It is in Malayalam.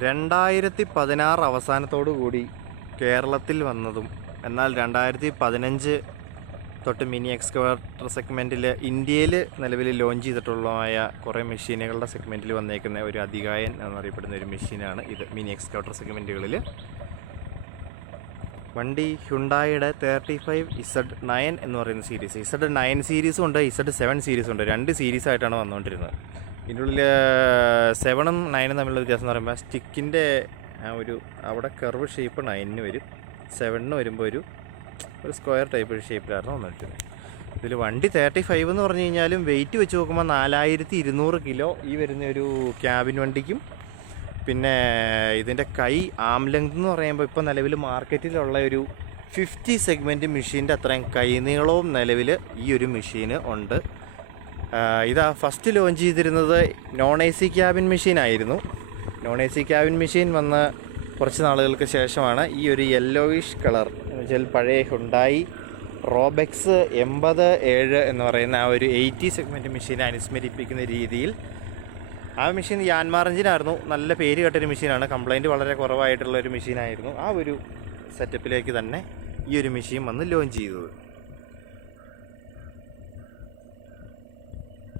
2016 അവസാനത്തോടു കൂടി കേരളത്തിൽ വന്നതും എന്നാൽ 2015 തൊട്ട് മിനി എക്സ്കവേറ്റർ സെഗ്മെൻറ്റിൽ ഇന്ത്യയിൽ നിലവിൽ ലോഞ്ച് ചെയ്തിട്ടുള്ളതായ കുറേ മെഷീനുകളുടെ സെഗ്മെൻറ്റിൽ വന്നേക്കുന്ന ഒരു അതികായൻ എന്നറിയപ്പെടുന്ന ഒരു മെഷീനാണ് ഇത്. മിനി എക്സ്കവേറ്റർ സെഗ്മെൻറ്റുകളിൽ വണ്ടി ഹ്യുണ്ടായിയുടെ 35Z9 എന്ന് പറയുന്ന സീരീസ്, Z9 സീരീസും ഉണ്ട്, Z7 സീരീസും ഉണ്ട്. 2 സീരീസായിട്ടാണ് വന്നുകൊണ്ടിരുന്നത്. ഇതിൻ്റെ ഉള്ളിൽ 7ഉം 9ഉം തമ്മിലുള്ള വ്യത്യാസം എന്ന് പറയുമ്പോൾ സ്റ്റിക്കിൻ്റെ ഒരു അവിടെ കർവ് ഷേപ്പ് 9ന് വരും, 7ന് വരുമ്പോൾ ഒരു സ്ക്വയർ ടൈപ്പ് ഷേപ്പിലായിരുന്നു വന്നിട്ടുള്ളത്. ഇതിൽ വണ്ടി 35 എന്ന് പറഞ്ഞു കഴിഞ്ഞാലും വെയിറ്റ് വെച്ച് നോക്കുമ്പോൾ 4200 കിലോ ഈ വരുന്ന ഒരു ക്യാബിൻ വണ്ടിക്കും, പിന്നെ ഇതിൻ്റെ കൈ ആം ലെങ്ത് എന്ന് പറയുമ്പോൾ ഇപ്പോൾ നിലവിൽ മാർക്കറ്റിലുള്ള ഒരു 50 സെഗ്മെൻറ്റ് മെഷീൻ്റെ അത്രയും കൈ നീളവും നിലവിൽ ഈ ഒരു മെഷീന് ഉണ്ട്. ഇതാ ഫസ്റ്റ് ലോഞ്ച് ചെയ്തിരുന്നത് നോൺ എ സി ക്യാബിൻ മെഷീനായിരുന്നു. Non A C cabin machine വന്ന് കുറച്ച് നാളുകൾക്ക് ശേഷമാണ് ഈ ഒരു യെല്ലോയിഷ് കളർ എന്ന് വെച്ചാൽ പഴയ ഹുണ്ടായി റോബെക്സ് 80-7 എന്ന് പറയുന്ന ആ ഒരു 80 സെഗ്മെൻറ്റ് മെഷീനെ അനുസ്മരിപ്പിക്കുന്ന രീതിയിൽ ആ മെഷീൻ യാൻമാർ എഞ്ചിനായിരുന്നു. നല്ല പേര് കേട്ടൊരു മെഷീനാണ്, കംപ്ലൈൻറ്റ് വളരെ കുറവായിട്ടുള്ളൊരു മെഷീനായിരുന്നു. ആ ഒരു സെറ്റപ്പിലേക്ക് തന്നെ ഈ ഒരു മെഷീൻ വന്ന് ലോഞ്ച് ചെയ്തത്.